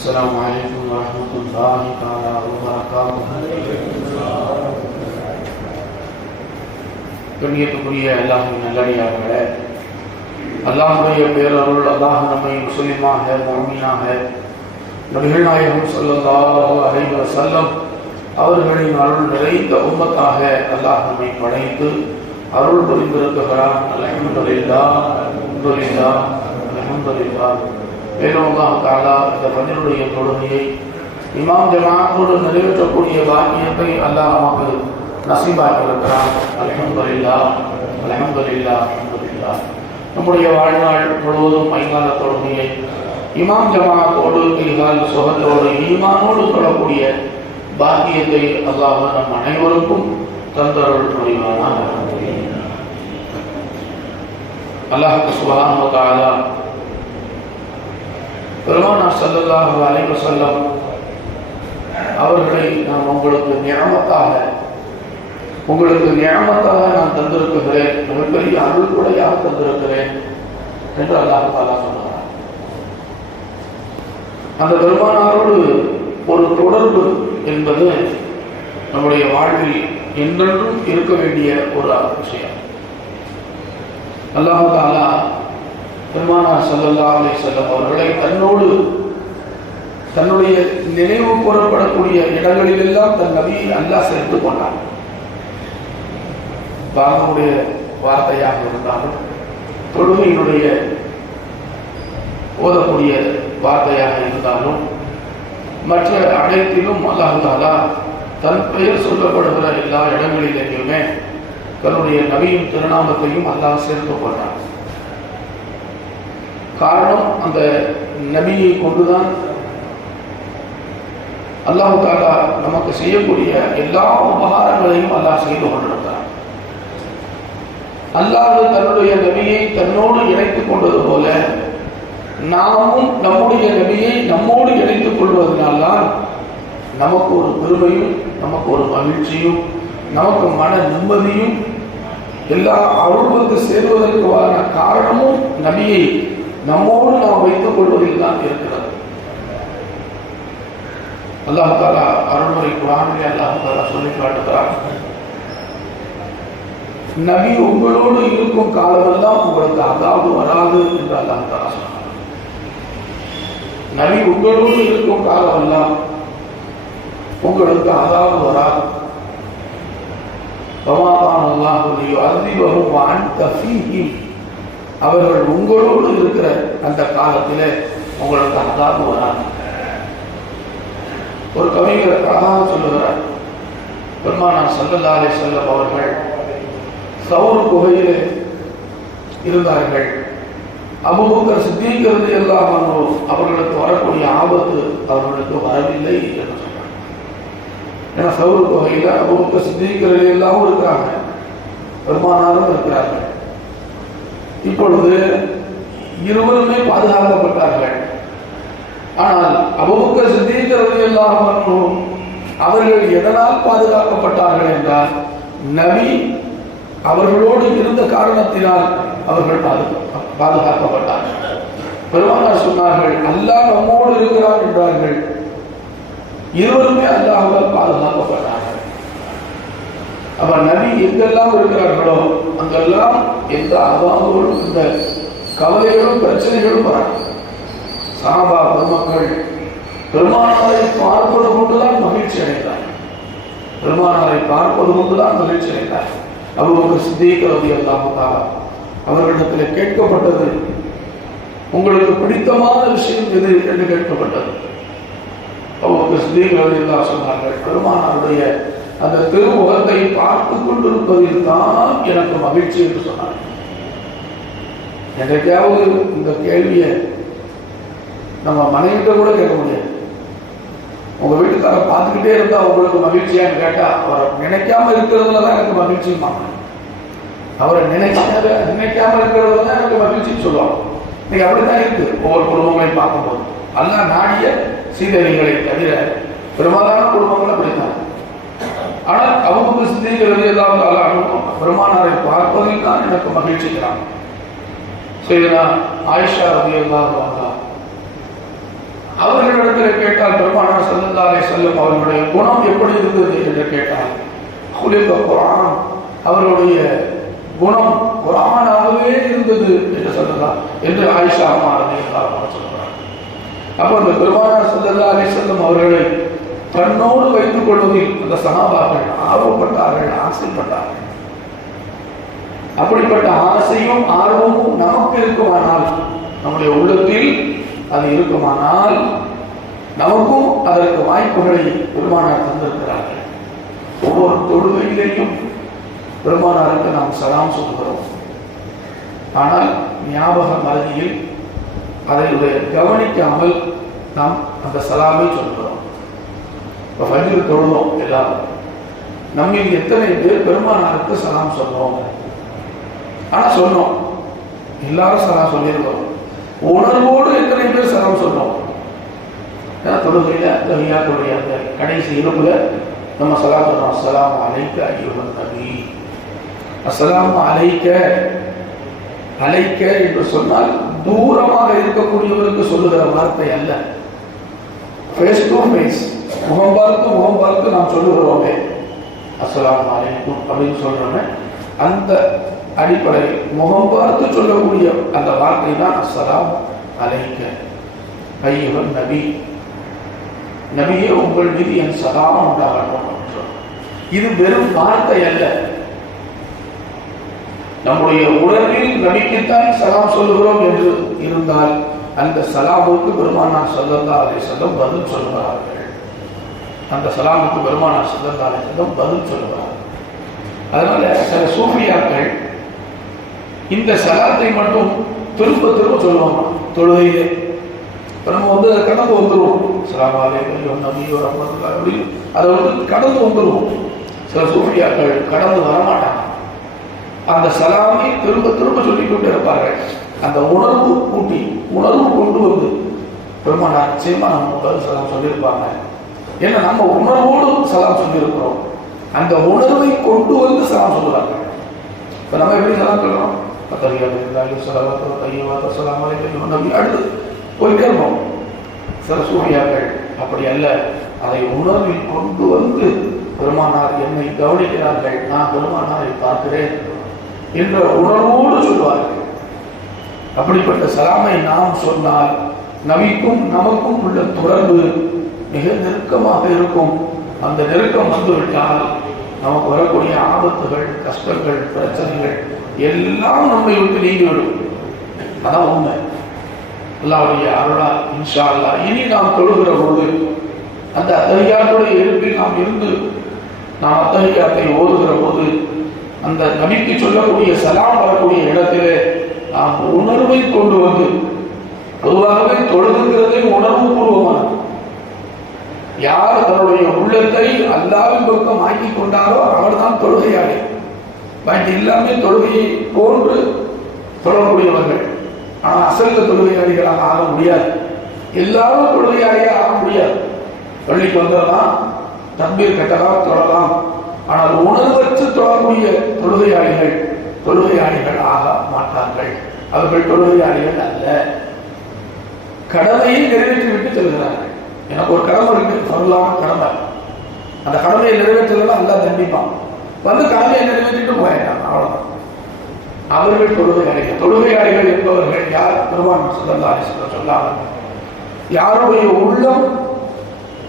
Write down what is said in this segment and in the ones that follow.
السلام عليكم ورحمة الله تعالى وبركاته. கண்ணியத்துக்குரிய அல்லாஹ்வின் நல்லடியார்களே, அல்லாஹ்வுடைய பேரருள் அல்லாஹ் நம்மை முஸ்லிமாக முஃமினாக நபிகள் நாயகம் ஸல்லல்லாஹு அலைஹி வஸல்லம் அவர்களின் அருள் நிறைந்த உம்மத்தாக அல்லாஹ் நம்மை படைத்து அருள் புரிந்திருக்கிறார். அல்ஹம்துலில்லாஹ் அல்ஹம்துலில்லாஹ் அல்ஹம்துலில்லாஹ். மேலும் அல்லாஹ் தஆலா இந்த ஃபஜ்ருடைய தொழுகையை இமாம் ஜமாஅத்தோடு நிறைவேற்றக்கூடிய பாக்கியத்தை அல்லாஹ் நமக்கு நசீபாக்கி இருக்கிறான். அல்ஹம்துலில்லாஹ் அல்ஹம்துலில்லாஹ் அல்ஹம்துலில்லாஹ். நம்முடைய வாழ்நாள் முழுவதும் ஐங்கால தொழுகையை இமாம் ஜமாஅத்தோடு கைகால் சுகத்தோடு ஈமானோடு தொழக்கூடிய பாக்கியத்தை அல்லாஹ் நம் அனைவருக்கும் தந்தருள் புரிவானாக. அல்லாஹ் சுப்ஹானஹு வ தஆலா பெருமானார் ஸல்லல்லாஹு அலைஹி வஸல்லம் அவர்களை நான் உங்களுக்கு நிஅமத்தாக நான் தந்திருக்கிறேன், மிகப்பெரிய அருள் கொடையாக தந்திருக்கிறேன் என்று அல்லாஹ் தஆலா சொன்னார். அந்த பெருமானாரோடு ஒரு தொடர்பு என்பது நம்முடைய வாழ்வில் என்றென்றும் இருக்க வேண்டிய ஒரு விஷயம். அல்லாஹ் தஆலா பெருமானார் ஸல்லல்லாஹு அலைஹி வஸல்லம் அவர்களை தன்னுடைய நினைவு கூறப்படக்கூடிய இடங்களிலெல்லாம் தன் நபியை அல்லாஹ் சேர்த்துக் கொண்டார். பாகமுடைய வார்த்தையாக இருந்தாலும், தொழுகையினுடைய ஓதக்கூடிய வார்த்தையாக இருந்தாலும், மற்ற அனைத்திலும் அல்லாஹ் தஆலா தன் பெயர் சொல்லப்படுகிற எல்லா இடங்களிலேயுமே தன்னுடைய நபியின் திருநாமத்தையும் அல்லாஹ் சேர்த்துக் கொண்டார். காரணம், அந்த நபியை கொண்டுதான் அல்லாஹ் தஆலா நமக்கு செய்யக்கூடிய எல்லா உபகாரங்களையும் அல்லாஹ் செய்து கொண்டிருக்கிறார். அல்லாஹ் தன்னுடைய நபியை தன்னோடு இணைத்துக் கொண்டது போல நாமும் நம்முடைய நபியை நம்மோடு இணைத்துக் கொள்வதனால்தான் நமக்கு ஒரு பெருமையும், நமக்கு ஒரு மகிழ்ச்சியும், நமக்கு மன நிம்மதியும், எல்லா அருள்வது சேர்வதற்கான காரணமும் நபியை நம்மோடு நாம் வைத்துக் கொள்வதில் தான் இருக்கிறது. அல்லாஹ் தஆலா அருள்முறை குர்ஆனிலே அல்லாஹ் தஆலா சொல்லி காட்டுகிறார், நபி உங்களோடு இருக்கும் காலமெல்லாம் உங்களுக்கு அதாவது வராது என்று அல்லாஹ் தஆலா சொன்னார். நபி உங்களோடு இருக்கும் காலமெல்லாம் உங்களுக்கு அதாவது வராது. அவர்கள் உங்களோடு இருக்கிற அந்த காலத்திலே உங்களுக்கு அதாவது வராது. ஒரு கவிஞர் அழகாக சொல்லுகிறார், பெருமானார் ஸல்லல்லாஹு அலைஹி வஸல்லம் அவர்கள் சௌர் குகையிலே இருந்தார்கள். அபூபக்கர் சித்தீக் ரலியல்லாஹு அன்ஹு அவர்களுக்கு வரக்கூடிய ஆபத்து அவர்களுக்கு வரவில்லை என்று சொன்னார். ஏன்னா சௌர் குகையில அபூபக்கர் சித்தீக் ரலியல்லாஹு இருக்கிறாங்க, பெருமானாரும் இருக்கிறார்கள். இப்பொழுது இருவருமே பாதுகாக்கப்பட்டார்கள். ஆனால் அபூபக்கர் சித்தீக் ரலியல்லாஹு அன்ஹு அவர்கள் எதனால் பாதுகாக்கப்பட்டார்கள் என்றால், நபி அவர்களோடு இருந்த காரணத்தினால் அவர்கள் பாதுகாக்கப்பட்டார்கள். பெருமானார் சொன்னார்கள், அல்லாஹ் நம்மோடு இருக்கிறார் என்றார்கள். இருவருமே அல்லாஹ்வால் பாதுகாக்கப்பட்டார்கள். அவர் நபி எங்கெல்லாம் இருக்கிறார்களோ அங்கெல்லாம் எந்த அபாவங்களும், இந்த கவலைகளும் பிரச்சனைகளும் வராது. சஹாபா பெருமக்கள் பெருமானாரை பார்ப்பது கொண்டுதான் மகிழ்ச்சி அடைந்தார். அபூபக்கர் சித்தீக் ரலியல்லாஹு தஆலா அவர்களிடத்தில் கேட்கப்பட்டது, உங்களுக்கு பிடித்தமான விஷயம் எது என்று கேட்கப்பட்டது. அபூபக்கர் சித்தீக் ரலியல்லாஹு சொன்னார்கள், பெருமானாருடைய அந்த திருமுகத்தை பார்த்து கொண்டிருப்பதில் தான் எனக்கு மகிழ்ச்சி என்று சொன்னார்கள். என்றைக்காவது இந்த கேள்வியை நம்ம மனைவிட்ட கூட கேட்க முடியாது. உங்க வீட்டுக்கார பார்த்துக்கிட்டே இருந்தா உங்களுக்கு மகிழ்ச்சியான்னு கேட்டா, அவரை நினைக்காம இருக்கிறதுல தான் எனக்கு மகிழ்ச்சியும் ஆகணும். அவரை நினைக்காம இருக்கிறதுல தான் எனக்கு மகிழ்ச்சின்னு சொல்லுவாங்க. இன்னைக்கு அப்படித்தான் இருக்கு ஒவ்வொரு குடும்பங்களையும் பார்க்கும்போது. அல்லாஹ் நாடிய சீதரிகளை தவிர பெரும்பாலான குடும்பங்கள் அப்படித்தான். ஆனால் அபூபக்கர் சித்தீக் ரலியல்லாஹு அன்ஹு பெருமானாரை பார்ப்பதில் தான் எனக்கு மகிழ்ச்சிக்கிறாங்க. சையதா ஆயிஷா ரலியல்லாஹு அன்ஹா அவர்களிடத்தில் கேட்டால் பெருமானார் ஸல்லல்லாஹு அலைஹி வஸல்லம் அவர்களுடைய குணம் எப்படி இருந்தது என்று கேட்டால் குலிக குர்ஆன், அவர்களுடைய குணம் குர்ஆனாகவே இருந்தது என்று சொல்லலாம் என்று ஆயிஷா அம்மா ரலியல்லாஹு அன்ஹா சொல்றாங்க. அப்போ அந்த பெருமானார் ஸல்லல்லாஹு அலைஹி வஸல்லம் அவர்களை தன்னோடு வைத்துக் கொள்வதில் அந்த சஹாபாக்கள் ஆர்வப்பட்டார்கள், ஆசைப்பட்டார்கள். அப்படிப்பட்ட ஆசையும் ஆர்வமும் நமக்கு இருக்குமானால், நம்முடைய உள்ளத்தில் அது இருக்குமானால், நமக்கும் அதற்கு வாய்ப்புகளை பெருமானார் தந்திருக்கிறார்கள். ஒவ்வொரு தொழுகையிலேயும் பெருமானாருக்கு நாம் சலாம் சொல்கிறோம். ஆனால் ஞாபக மறதியில் அதை கவனிக்காமல் நாம் அந்த சலாமை சொல்கிறோம். இப்போ ஃபஜ்ர் தொழுதோம் எல்லாரும், நம்மில் எத்தனை பேர் பெருமானாருக்கு சலாம் சொல்றோம்? ஆனால் சொன்னோம், எல்லாரும் சலாம் சொல்லியிருக்கோம். உணர்வோடு எத்தனை பேர் சலாம் சொல்றோம்? ஏன்னா தொழுகையில் தஹிய்யாத்துடைய அந்த கடைசி இருப்புல நம்ம சலாம் சொல்றோம். அஸ்ஸலாமு அலைக்க அய்யுஹன் நபி. அஸ்ஸலாமு அலைக்க, அலைக்க என்று சொன்னால் தூரமாக இருக்கக்கூடியவருக்கு சொல்லுகிற வார்த்தை அல்ல, ஃபேஸ் டு ஃபேஸ், முகம் பார்த்து நாம் சொல்லுகிறோமே அஸ்ஸலாமு அலைக்கும் அப்படின்னு சொல்றோமே, அந்த அடிப்படையில் முகம் பார்த்து சொல்லக்கூடிய அந்த வார்த்தை தான் அஸ்ஸலாமு அலைக்க அய்யுஹன் நபி. நபியே உங்கள் மீது என் சலாம் உண்டாகட்டும். இது வெறும் வார்த்தை அல்ல, நம்முடைய உணர்வில் நபிக்குத்தான் சலாம் சொல்லுகிறோம் என்று இருந்தால் அந்த சலாமுக்கு பெருமானார் ஸல்லல்லாஹு அலைஹி வஸல்லம் பதில் சொல்லுகிறார்கள். அந்த சலாமுக்கு பெருமானார் ஸல்லல்லாஹு அலைஹி வஸல்லம் பதில் சொல்லுகிறார்கள். அதனால சில சூஃபியாக்கள் இந்த சலாத்தை மட்டும் திரும்ப திரும்ப சொல்லுவாங்க தொழுகையிலே. இப்போ நம்ம அதை கடந்து வந்துடுவோம், அஸ்ஸலாமு அலைக்கும் நபி வ ரஹ்மத்துல்லாஹி அப்படின்னு அதை கடந்து வந்துடுவோம். சில சூஃபியாக்கள் கடந்து வரமாட்டாங்க, அந்த சலாமை திரும்ப திரும்ப சொல்லிக்கொண்டே இருப்பார்கள். அந்த உணர்வு கூட்டி, உணர்வு கொண்டு வந்து பெருமானார் நிச்சயமா நம்ம முதல் சலாம் சொல்லியிருப்பாங்க. ஏன்னா நம்ம உணர்வோடு சலாம் சொல்லியிருக்கிறோம், அந்த உணர்வை கொண்டு வந்து சலாம் சொல்லுவாங்க. இப்போ நம்ம எப்படி சலாம் சொல்றோம்? அடுத்து போயிட்டே இருப்போம். சில சூஃபியாக்கள் அப்படி அல்ல, அதை உணர்வில் கொண்டு வந்து பெருமானார் என்னை கவனிக்கிறார்கள், நான் பெருமானாரை பார்க்கிறேன் என்ற உணர்வோடு சொல்வார்கள். அப்படிப்பட்ட சலாமை நாம் சொன்னால் நபிக்கும் நமக்கும் உள்ள தொடர்பு மிக நெருக்கமாக இருக்கும். அந்த நெருக்கம் வந்துவிட்டால் நமக்கு வரக்கூடிய ஆபத்துகள், கஷ்டங்கள், பிரச்சனைகள் எல்லாம் நம்மை விட்டு நீங்கிவிடும். அதான் உண்மை. அல்லாஹ்வுடைய அருளால் இன்ஷா அல்லாஹ் இனி நாம் தொழுகிற போது அந்த அத்தஹியாத்துடைய இருப்பில் நாம் இருந்து நாம் அத்தஹியாத்தை ஓதுகிற போது அந்த நபிக்கு சொல்லக்கூடிய சலாம் வரக்கூடிய இடத்திலே நாம் உணர்வை கொண்டு வந்து, பொதுவாகவே தொழுதுங்கிறதே உணர்வு பூர்வமானது. யார் தன்னுடைய உள்ளத்தை அல்லாஹ்வின் பக்கம் ஆக்கி கொண்டாரோ அவர் தான் தொழுகையாளி. பாக்கி எல்லாமே தொழுகையை போன்று தொடரக்கூடியவர்கள். ஆனால் அசல்ல தொழுகையாளிகளாக ஆக முடியாது. எல்லாரும் தொழுகையாளியாக ஆக முடியாது. பள்ளிக்கு வந்ததெல்லாம் தக்பீர் கட்டலாம், தொடரலாம். ஆனால் உணர்வற்று தொடரக்கூடிய தொழுகையாளிகள் ஆக மாட்டார்கள். அவர்கள் தொழுகையாளிகள் அல்ல. கடமையை நிறைவேற்றிவிட்டு செல்கிறார்கள். எனக்கு ஒரு கடமை இருக்கு, சொல்லலாம கடமை, அந்த கடமையை நிறைவேற்றலாம் அல்லாஹ் தண்டிப்பான். வந்து கடமையை நிறைவேற்றிட்டு போயிட்டாங்க, அவ்வளவுதான். அவர்கள் தொழுகையாளிகள் என்பவர்கள் யார்? பெருமானார் ஸல்லல்லாஹு அலைஹி வஸல்லம் சொன்னார்கள், யாருடைய உள்ளம்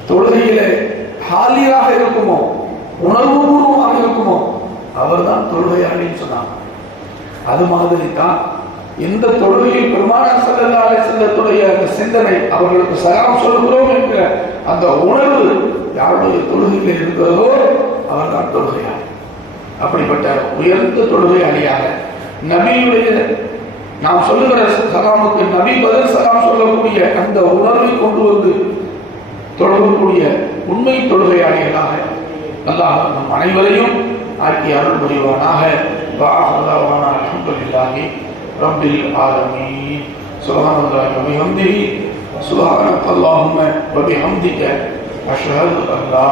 தொழுகையிலே ஹாலியாக இருக்குமோ, உணர்வுபூர்வமாக இருக்குமோ, அவர் தான் தொழுகையாளின்னு சொன்னாங்க. அது மாதிரி தான் இந்த தொழுகையில் பெருமானார் ஸல்லல்லாஹு அலைஹி வஸல்லத்துடைய அந்த சிந்தனை, அவர்களுக்கு சலாம் சொல்கிறோம் என்கிற அந்த உணர்வு யாருடைய தொழுகையில் இருக்கிறதோ அவர் தான் தொழுகையாளி. அப்படிப்பட்ட உயர்ந்த தொழுகையாளியாக நபியுடைய நாம் சொல்லுகிற சலாமுக்கு நபி பதில் சலாம் சொல்லக்கூடிய அந்த உணர்வை கொண்டு வந்து தொடரக்கூடிய உண்மை தொழுகையாளிகளாக அல்லாஹ் நம் அனைவரையும் ஆக்கி அருள் புரிவானாக. அல்ஹம்துலில்லாஹி ரப்பில் ஆலமீன். சுப்ஹானல்லாஹி வ பிஹம்திஹி சுப்ஹானல்லாஹும்ம வ பிஹம்திக அஷ்ஹது அன் லா